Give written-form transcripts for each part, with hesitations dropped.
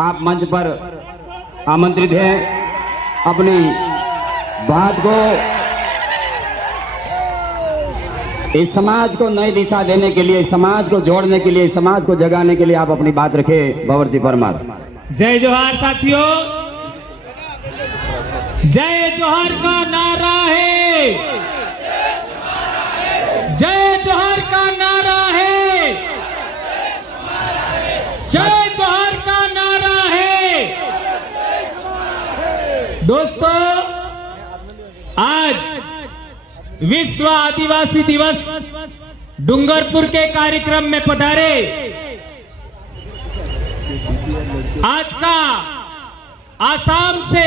आप मंच पर आमंत्रित हैं अपनी बात को इस समाज को नई दिशा देने के लिए, समाज को जोड़ने के लिए, समाज को जगाने के लिए आप अपनी बात रखें। भंवर जी परमार। जय जोहार साथियों, जय जोहार का नारा है, जय जोहार का नारा है, जय जोहार का नारा है। दोस्तों, आज विश्व आदिवासी दिवस डूंगरपुर के कार्यक्रम में पधारे आज का आसाम से,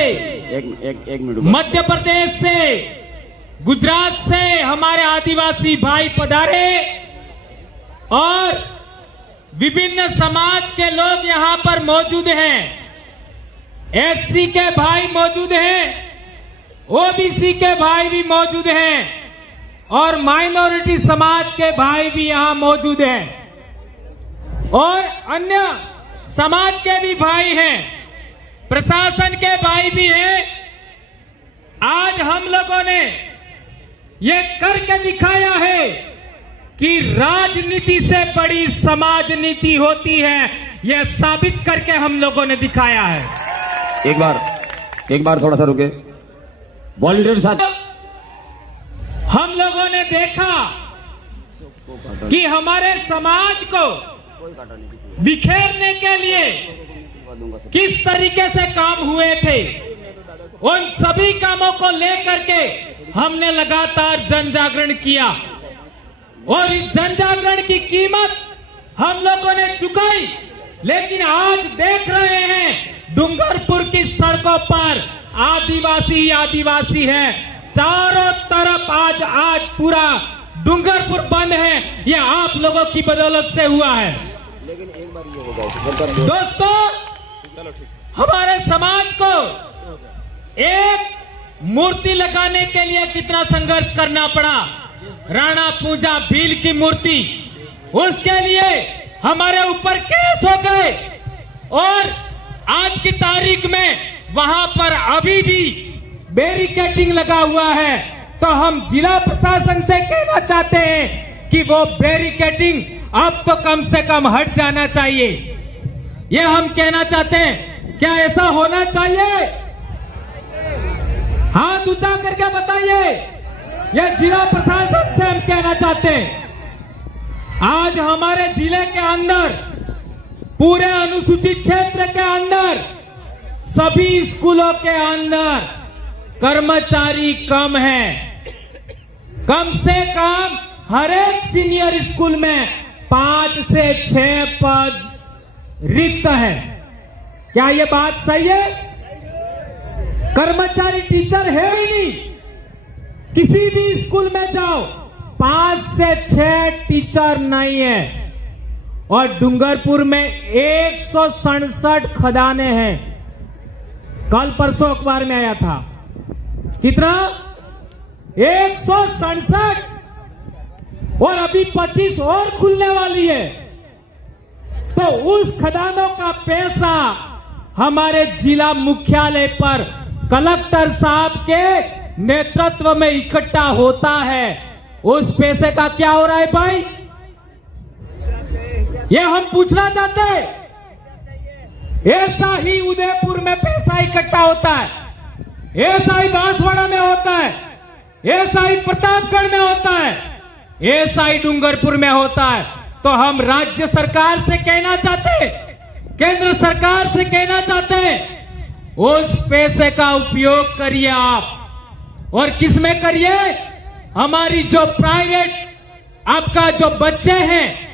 एक मिनट, मध्य प्रदेश से, गुजरात से हमारे आदिवासी भाई पधारे और विभिन्न समाज के लोग यहां पर मौजूद हैं। एससी के भाई मौजूद हैं, ओबीसी के भाई भी मौजूद हैं और माइनॉरिटी समाज के भाई भी यहां मौजूद हैं और अन्य समाज के भी भाई हैं, प्रशासन के भाई भी हैं। आज हम लोगों ने ये करके दिखाया है कि राजनीति से बड़ी समाज नीति होती है, यह साबित करके हम लोगों ने दिखाया है। एक बार थोड़ा सा रुके। वॉलंटियर साथ हम लोगों ने देखा कि हमारे समाज को बिखेरने के लिए किस तरीके से काम हुए थे। उन सभी कामों को लेकर के हमने लगातार जन जागरण किया और इस जन जागरण की कीमत हम लोगों ने चुकाई। लेकिन आज देख रहे हैं डूंगरपुर की सड़कों पर आदिवासी ही आदिवासी है, चारों तरफ आज पूरा डूंगरपुर बंद है। ये आप लोगों की बदौलत से हुआ है। लेकिन एक बार ये होगा दोस्तों, हमारे समाज को एक मूर्ति लगाने के लिए कितना संघर्ष करना पड़ा। राणा पूजा भील की मूर्ति, उसके लिए हमारे ऊपर केस हो गए और आज की तारीख में वहां पर अभी भी बैरिकेडिंग लगा हुआ है। तो हम जिला प्रशासन से कहना चाहते हैं कि वो बैरिकेडिंग अब तो कम से कम हट जाना चाहिए। ये हम कहना चाहते हैं। क्या ऐसा होना चाहिए? हाथ ऊंचा करके बताइए। यह जिला प्रशासन से हम कहना चाहते हैं। आज हमारे जिले के अंदर, पूरे अनुसूचित क्षेत्र के अंदर, सभी स्कूलों के अंदर कर्मचारी कम है। कम से कम हर एक सीनियर स्कूल में 5 से 6 पद रिक्त है। क्या ये बात सही है? कर्मचारी टीचर है ही नहीं। किसी भी स्कूल में जाओ, 5 से 6 टीचर नहीं है। और डूंगरपुर में 167 खदाने हैं। कल परसों अखबार में आया था। कितना? 167 और अभी 25 और खुलने वाली है। तो उस खदानों का पैसा हमारे जिला मुख्यालय पर कलेक्टर साहब के नेतृत्व में इकट्ठा होता है। उस पैसे का क्या हो रहा है भाई? ये हम पूछना चाहते हैं। ऐसा ही उदयपुर में पैसा इकट्ठा होता है, ऐसा ही बांसवाड़ा में होता है, ऐसा ही प्रतापगढ़ में होता है, ऐसा ही डूंगरपुर में होता है। तो हम राज्य सरकार से कहना चाहते हैं, केंद्र सरकार से कहना चाहते हैं, उस पैसे का उपयोग करिए आप। और किस में करिए? हमारी जो प्राइवेट आपका जो बच्चे हैं,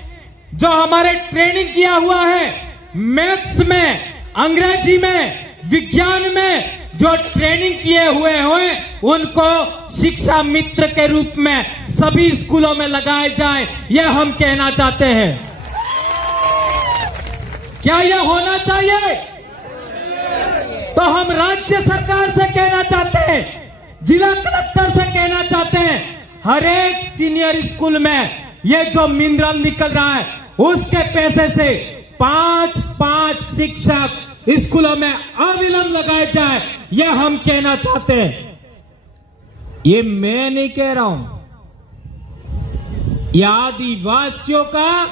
जो हमारे ट्रेनिंग किया हुआ है, मैथ्स में, अंग्रेजी में, विज्ञान में जो ट्रेनिंग किए हुए हैं, उनको शिक्षा मित्र के रूप में सभी स्कूलों में लगाए जाए। यह हम कहना चाहते हैं। क्या यह होना चाहिए? तो हम राज्य सरकार से कहना चाहते हैं, जिला कलेक्टर से कहना चाहते हैं, हर एक सीनियर स्कूल में ये जो मिनरल निकल रहा है, उसके पैसे से 5-5 शिक्षक स्कूलों में अविलंब लगाए जाए, यह हम कहना चाहते हैं। ये मैं नहीं कह रहा हूं, यह आदिवासियों का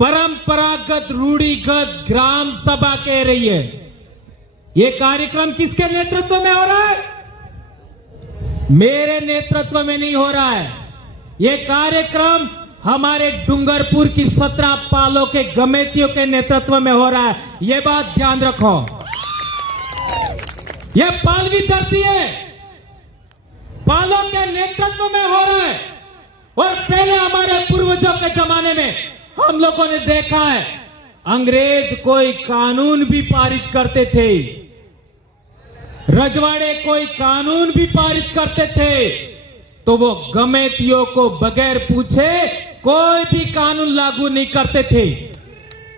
परंपरागत रूढ़िगत ग्राम सभा कह रही है। ये कार्यक्रम किसके नेतृत्व में हो रहा है? मेरे नेतृत्व में नहीं हो रहा है। ये कार्यक्रम हमारे डूंगरपुर की 17 पालों के गमेतियों के नेतृत्व में हो रहा है। ये बात ध्यान रखो। ये पालवी धरती है, पालों के नेतृत्व में हो रहा है। और पहले हमारे पूर्वजों के जमाने में हम लोगों ने देखा है, अंग्रेज कोई कानून भी पारित करते थे, रजवाड़े कोई कानून भी पारित करते थे, तो वो गमेतियों को बगैर पूछे कोई भी कानून लागू नहीं करते थे।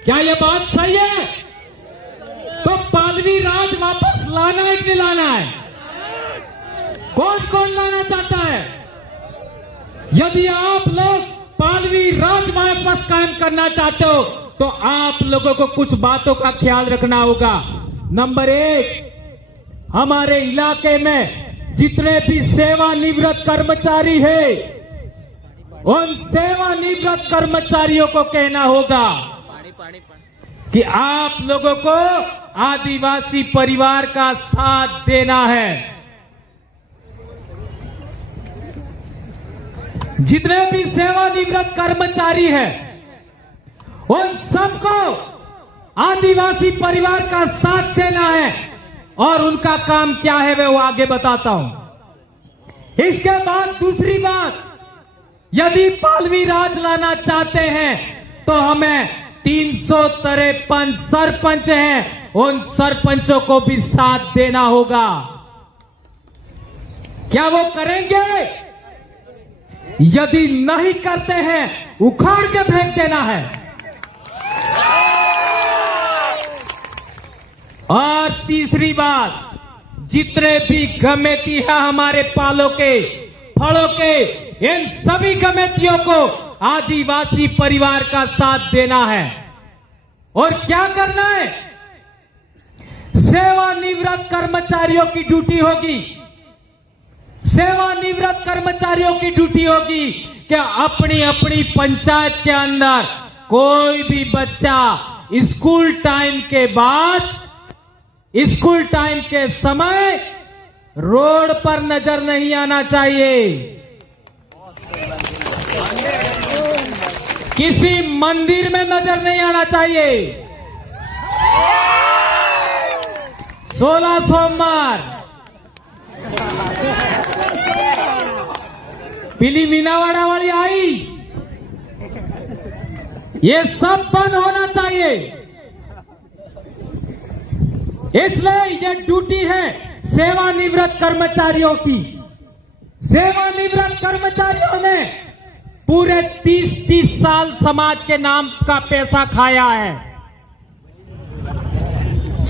क्या ये बात सही है? तो पालवी राज वापस लाना है कि नहीं लाना है? कौन कौन लाना चाहता है? यदि आप लोग पालवी राज वापस कायम करना चाहते हो तो आप लोगों को कुछ बातों का ख्याल रखना होगा। नंबर 1, हमारे इलाके में जितने भी सेवानिवृत्त कर्मचारी है, उन सेवानिवृत्त कर्मचारियों को कहना होगा कि आप लोगों को आदिवासी परिवार का साथ देना है। जितने भी सेवानिवृत्त कर्मचारी हैं, उन सबको आदिवासी परिवार का साथ देना है। और उनका काम क्या है वे वो आगे बताता हूं। इसके बाद दूसरी बात, यदि पालवी राज लाना चाहते हैं तो हमें 353 सरपंच हैं, उन सरपंचों को भी साथ देना होगा। क्या वो करेंगे? यदि नहीं करते हैं, उखाड़ के फेंक देना है। और तीसरी बात, जितने भी गमेती हैं हमारे पालों के, फलों के, इन सभी गमेतियों को आदिवासी परिवार का साथ देना है। और क्या करना है? सेवानिवृत्त कर्मचारियों की ड्यूटी होगी, सेवानिवृत्त कर्मचारियों की ड्यूटी होगी कि अपनी अपनी पंचायत के अंदर कोई भी बच्चा स्कूल टाइम के बाद, स्कूल टाइम के समय रोड पर नजर नहीं आना चाहिए। किसी मंदिर में नजर नहीं आना चाहिए। 16 सोमवार पीली मीनावाड़ा वाली आई, ये सब बंद होना चाहिए। इसलिए ये ड्यूटी है सेवानिवृत्त कर्मचारियों की। सेवानिवृत्त कर्मचारियों ने पूरे 30 साल समाज के नाम का पैसा खाया है,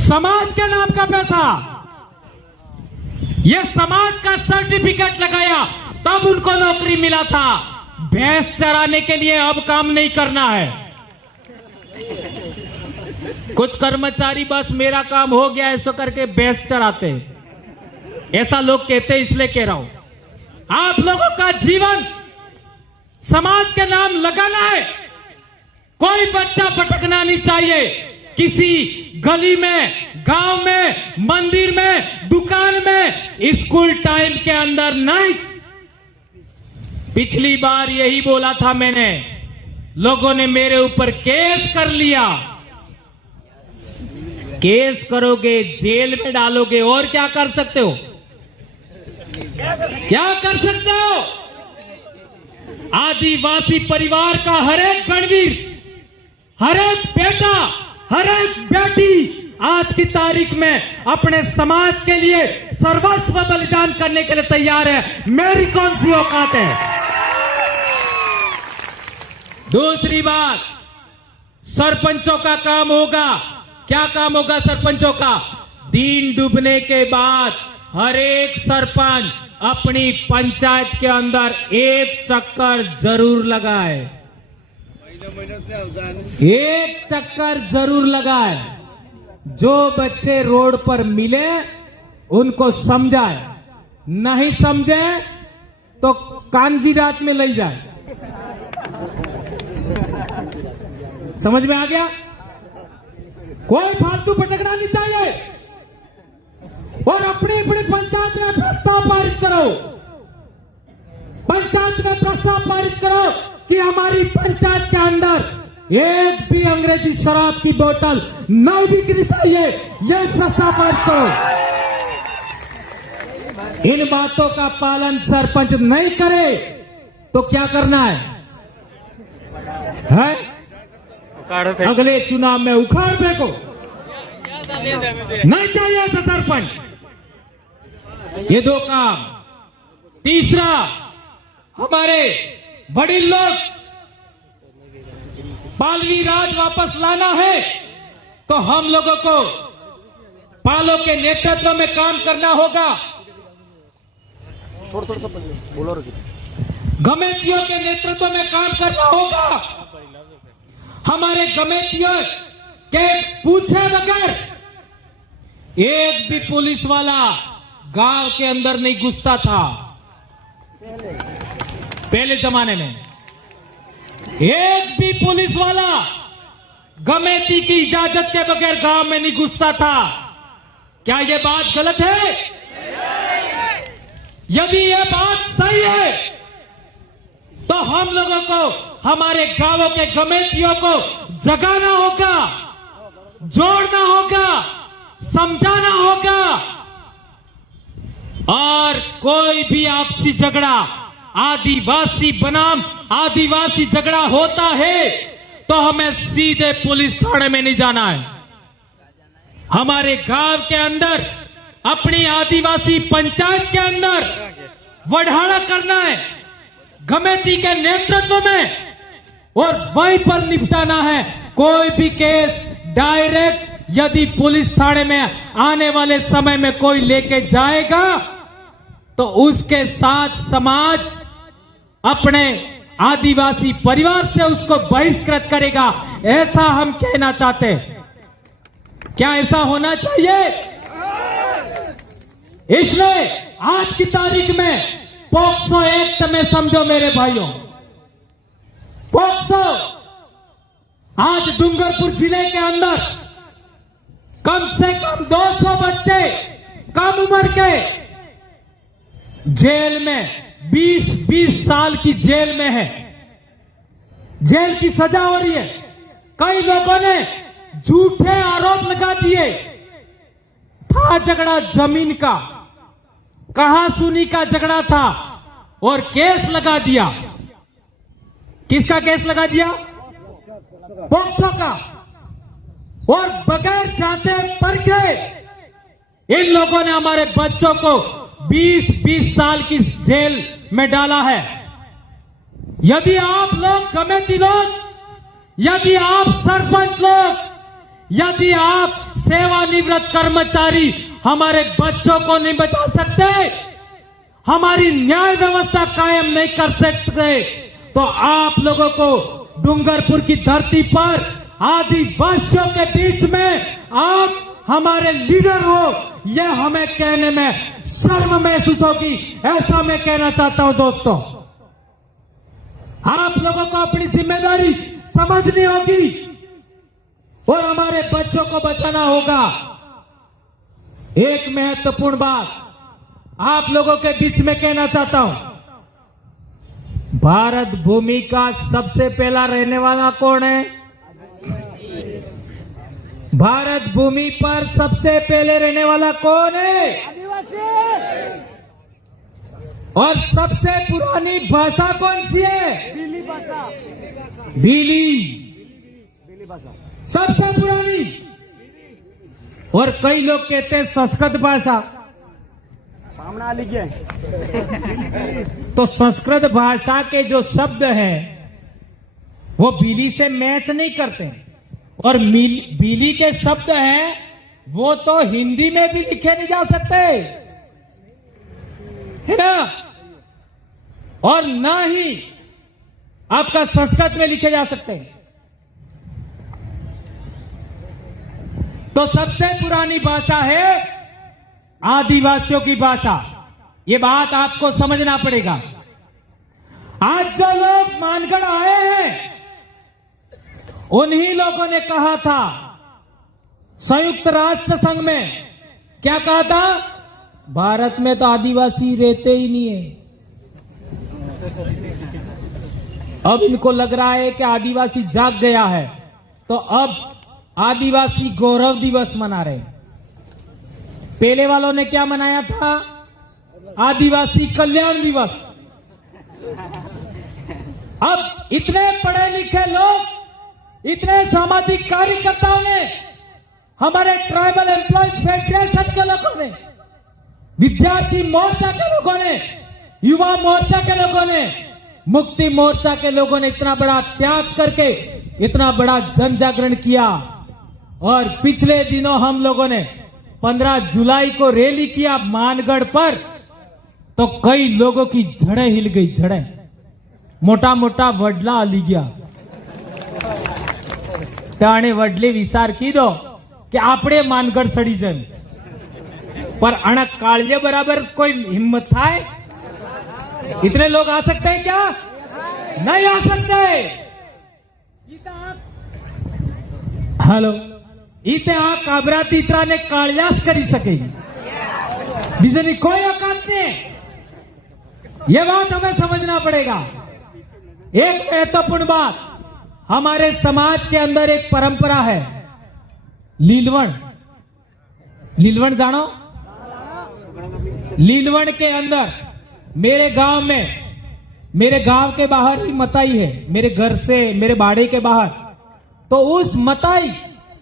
समाज के नाम का पैसा। ये समाज का सर्टिफिकेट लगाया तब उनको नौकरी मिला था। भैंस चराने के लिए अब काम नहीं करना है। कुछ कर्मचारी बस मेरा काम हो गया ऐसा करके भैंस चराते हैं, ऐसा लोग कहते हैं, इसलिए कह रहा हूं आप लोगों का जीवन समाज के नाम लगाना है। कोई बच्चा भटकना नहीं चाहिए, किसी गली में, गांव में, मंदिर में, दुकान में, स्कूल टाइम के अंदर नहीं। पिछली बार यही बोला था मैंने, लोगों ने मेरे ऊपर केस कर लिया। केस करोगे, जेल में डालोगे, और क्या कर सकते हो? क्या कर सकते हो? आदिवासी परिवार का हर एक गणवीर, हर एक बेटा, हर एक बेटी आज की तारीख में अपने समाज के लिए सर्वस्व बलिदान करने के लिए तैयार है। मेरी कौन सी औकात है? दूसरी बात, सरपंचों का काम होगा। क्या काम होगा सरपंचों का? दिन डूबने के बाद हर एक सरपंच अपनी पंचायत के अंदर एक चक्कर जरूर लगाए, एक चक्कर जरूर लगाए। जो बच्चे रोड पर मिले उनको समझाए, नहीं समझे तो कांजी रात में ले जाए। समझ में आ गया? कोई फालतू भटकना नहीं चाहिए और अपनी अपनी पंचायत में प्रस्ताव पारित करो, पंचायत में प्रस्ताव पारित करो कि हमारी पंचायत के अंदर एक भी अंग्रेजी शराब की बोतल नहीं बिकनी चाहिए। यह प्रस्ताव पारित करो। इन बातों का पालन सरपंच नहीं करे तो क्या करना है? अगले चुनाव में उखाड़ फेंको। नहीं चाहिए ऐसा सरपंच। ये दो काम। तीसरा, हमारे वडील लोग पालवी राज वापस लाना है तो हम लोगों को पालों के नेतृत्व में काम करना होगा। गमेतियों के नेतृत्व में काम करना होगा। हमारे गमेतियों के पूछे बगैर एक भी पुलिस वाला गांव के अंदर नहीं घुसता था। पहले जमाने में एक भी पुलिस वाला गमेती की इजाजत के बगैर गांव में नहीं घुसता था। क्या यह बात गलत है? यदि यह बात सही है तो हम लोगों को हमारे गांवों के गमेतियों को जगाना होगा, जोड़ना होगा, समझाना होगा। और कोई भी आपसी झगड़ा, आदिवासी बनाम आदिवासी झगड़ा होता है तो हमें सीधे पुलिस थाने में नहीं जाना है। हमारे गांव के अंदर, अपनी आदिवासी पंचायत के अंदर वढ़ाना करना है गमेती के नेतृत्व में और वहीं पर निपटाना है। कोई भी केस डायरेक्ट यदि पुलिस थाने में आने वाले समय में कोई लेके जाएगा तो उसके साथ समाज अपने आदिवासी परिवार से उसको बहिष्कृत करेगा। ऐसा हम कहना चाहते हैं। क्या ऐसा होना चाहिए? इसलिए आज की तारीख में पॉक्सो एक्ट में समझो मेरे भाइयों, पॉक्सो आज डूंगरपुर जिले के अंदर कम से कम 200 बच्चे कम उम्र के जेल में 20-20 साल की जेल में है। जेल की सजा हो रही है। कई लोगों ने झूठे आरोप लगा दिए। था झगड़ा जमीन का, कहा सुनी का झगड़ा था और केस लगा दिया। किसका केस लगा दिया? पॉक्सो का। और बगैर जांचे परखे इन लोगों ने हमारे बच्चों को 20-20 साल की जेल में डाला है। यदि आप लोग कमेटी लोग, यदि आप सरपंच लोग, यदि आप सेवानिवृत्त कर्मचारी हमारे बच्चों को नहीं बचा सकते, हमारी न्याय व्यवस्था कायम नहीं कर सकते, तो आप लोगों को डूंगरपुर की धरती पर आदिवासियों के बीच में आप हमारे लीडर हो, यह हमें कहने में शर्म महसूस होगी। ऐसा मैं कहना चाहता हूं दोस्तों। आप लोगों को अपनी जिम्मेदारी समझनी होगी और हमारे बच्चों को बचाना होगा। एक महत्वपूर्ण बात आप लोगों के बीच में कहना चाहता हूं। भारत भूमि का सबसे पहला रहने वाला कौन है? भारत भूमि पर सबसे पहले रहने वाला कौन है? आदिवासी। और सबसे पुरानी भाषा कौन सी है? भीली भाषा। भीली भाषा सबसे पुरानी। और कई लोग कहते हैं संस्कृत भाषा। सामने लिखिए। तो संस्कृत भाषा के जो शब्द हैं वो भीली से मैच नहीं करते। और भीली के शब्द हैं वो तो हिंदी में भी लिखे नहीं जा सकते, है ना? और ना ही आपका संस्कृत में लिखे जा सकते हैं। तो सबसे पुरानी भाषा है आदिवासियों की भाषा। ये बात आपको समझना पड़ेगा। आज जो लोग मानगढ़ आए हैं उन्हीं लोगों ने कहा था संयुक्त राष्ट्र संघ में, क्या कहा था? भारत में तो आदिवासी रहते ही नहीं है। अब इनको लग रहा है कि आदिवासी जाग गया है, तो अब आदिवासी गौरव दिवस मना रहे हैं। पहले वालों ने क्या मनाया था? आदिवासी कल्याण दिवस। अब इतने पढ़े लिखे लोग, इतने सामाजिक कार्यकर्ताओं ने, हमारे ट्राइबल एम्प्लॉयज फेडरेशन के लोगों ने, विद्यार्थी मोर्चा के लोगों ने, युवा मोर्चा के लोगों ने, मुक्ति मोर्चा के लोगों ने इतना बड़ा त्याग करके इतना बड़ा जन जागरण किया। और पिछले दिनों हम लोगों ने 15 जुलाई को रैली किया मानगढ़ पर, तो कई लोगों की जड़ें हिल गई। जड़ें मोटा मोटा वडला हली गया। त्याने वडले विचार कीधो कि आपणे मानगढ़ सड़ी जन, पर अणक काळजे बराबर कोई हिम्मत थाय? इतने लोग आ सकते हैं क्या? नहीं आ सकते। हेलो, इथे आ काबराती इतराने काळजास करी सके, बीजेनी कोई औकात नहीं। ये बात हमें समझना पड़ेगा। एक महत्वपूर्ण बात, हमारे समाज के अंदर एक परंपरा है, लीलवण। लीलवण जानो? लीलवण के अंदर मेरे गांव में, मेरे गांव के बाहर ही मताई है, मेरे घर से, मेरे बाड़े के बाहर। तो उस मताई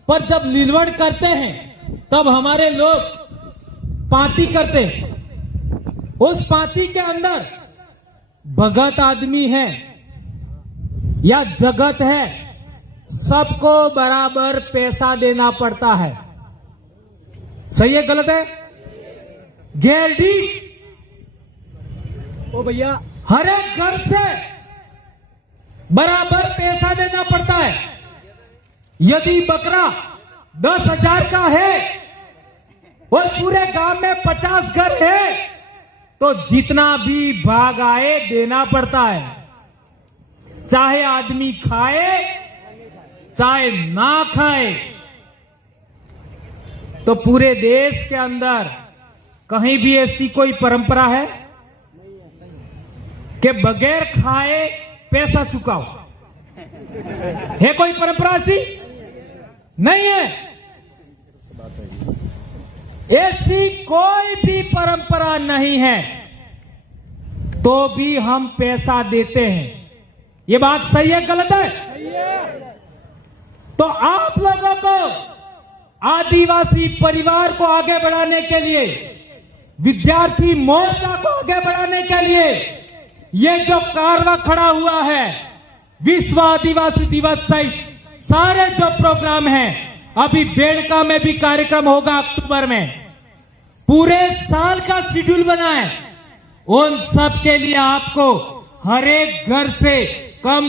पर जब लीलवण करते हैं तब हमारे लोग पाती करते हैं। उस पाती के अंदर भगत आदमी है या जगत है, सबको बराबर पैसा देना पड़ता है। सही है गलत है? गेरडी ओ भैया, हर एक घर से बराबर पैसा देना पड़ता है। यदि बकरा 10,000 का है और पूरे गांव में 50 घर है, तो जितना भी भाग आए देना पड़ता है। चाहे आदमी खाए चाहे ना खाए। तो पूरे देश के अंदर कहीं भी ऐसी कोई परंपरा है कि बगैर खाए पैसा चुकाओ? है कोई परंपरा ऐसी? नहीं है। ऐसी कोई भी परंपरा नहीं है, तो भी हम पैसा देते हैं। ये बात सही है गलत है? तो आप लोगों को, आदिवासी परिवार को आगे बढ़ाने के लिए, विद्यार्थी मोर्चा को आगे बढ़ाने के लिए ये जो कारवा खड़ा हुआ है, विश्व आदिवासी दिवस सहित सारे जो प्रोग्राम हैं, अभी बेड़का में भी कार्यक्रम होगा अक्टूबर में, पूरे साल का शेड्यूल बना है। उन सब के लिए आपको हर एक घर से कम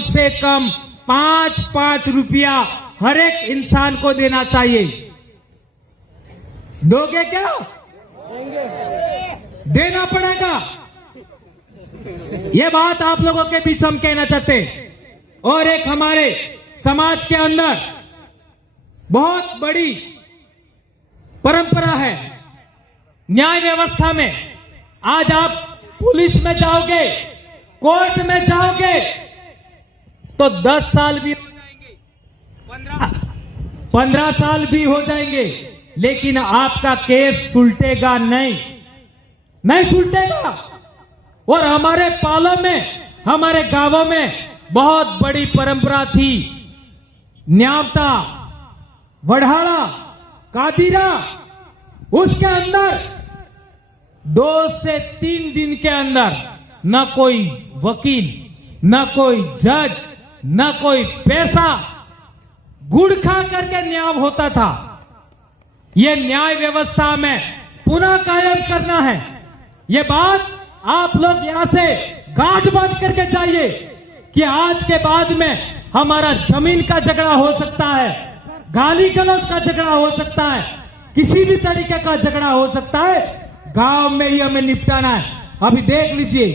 5-5 रुपया हर एक इंसान को देना चाहिए। दोगे क्या? देना पड़ेगा। ये बात आप लोगों के बीच हम कहना चाहते हैं। और एक हमारे समाज के अंदर बहुत बड़ी परंपरा है न्याय व्यवस्था में। आज आप पुलिस में जाओगे, कोर्ट में जाओगे तो 10 साल भी हो जाएंगे, 15 साल भी हो जाएंगे, लेकिन आपका केस सुलटेगा नहीं सुलटेगा। और हमारे पालों में, हमारे गांवों में बहुत बड़ी परंपरा थी। न्यावता, वढ़ाड़ा, कादिरा, उसके अंदर 2 से 3 दिन के अंदर न कोई वकील, न कोई जज, न कोई पैसा, गुड़ खा करके न्याय होता था। ये न्याय व्यवस्था में पुनः कायम करना है। ये बात आप लोग यहां से गांठ बांध करके जाइए कि आज के बाद में हमारा जमीन का झगड़ा हो सकता है, गाली गलौज का झगड़ा हो सकता है, किसी भी तरीके का झगड़ा हो सकता है, गांव में ही हमें निपटाना है। अभी देख लीजिए,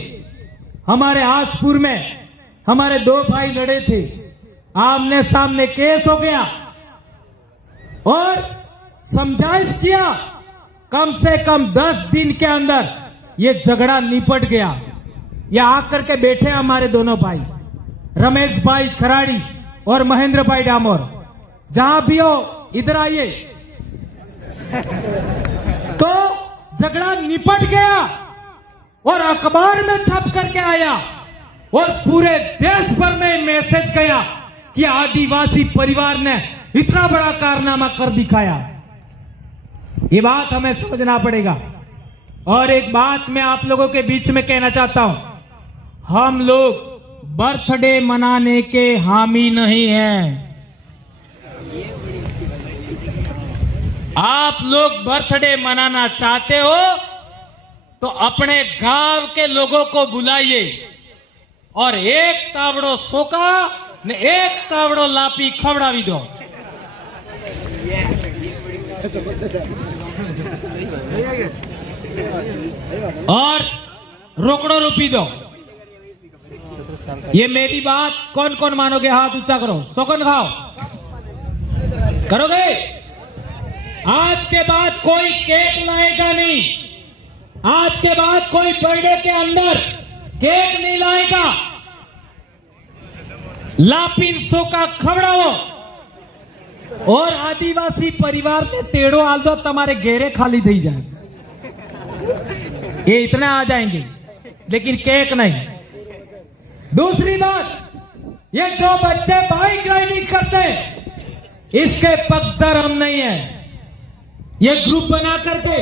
हमारे आसपुर में हमारे 2 भाई लड़े थे, आमने सामने केस हो गया और समझाइश किया, कम से कम 10 दिन के अंदर ये झगड़ा निपट गया। ये आकर के बैठे हमारे दोनों भाई, रमेश भाई खराड़ी और महेंद्र भाई डामोर। जहां भी हो इधर आइए। तो झगड़ा निपट गया और अखबार में छप करके आया और पूरे देश भर में मैसेज गया कि आदिवासी परिवार ने इतना बड़ा कारनामा कर दिखाया। ये बात हमें समझना पड़ेगा। और एक बात मैं आप लोगों के बीच में कहना चाहता हूं, हम लोग बर्थडे मनाने के हामी नहीं हैं। आप लोग बर्थडे मनाना चाहते हो तो अपने गांव के लोगों को बुलाइए और एक तावड़ो सोका ने एक तावड़ो लापी खवड़ावी दो। और रोकड़ो रूपी दो। ये मेरी बात कौन कौन मानोगे? हाथ ऊंचा करो। सौगंध खाओ, करोगे? आज के बाद कोई केक लाएगा नहीं, आज के बाद कोई बर्थडे के अंदर केक नहीं लाएगा। लापिन सोका खवड़ाओ और आदिवासी परिवार ने तेड़ो आल दो, तुम्हारे घेरे खाली थी जाए। ये इतना आ जाएंगे, लेकिन केक नहीं। दूसरी बात, ये जो बच्चे बाइक राइडिंग करते हैं, इसके पक्षधर हम नहीं है। ये ग्रुप बना करके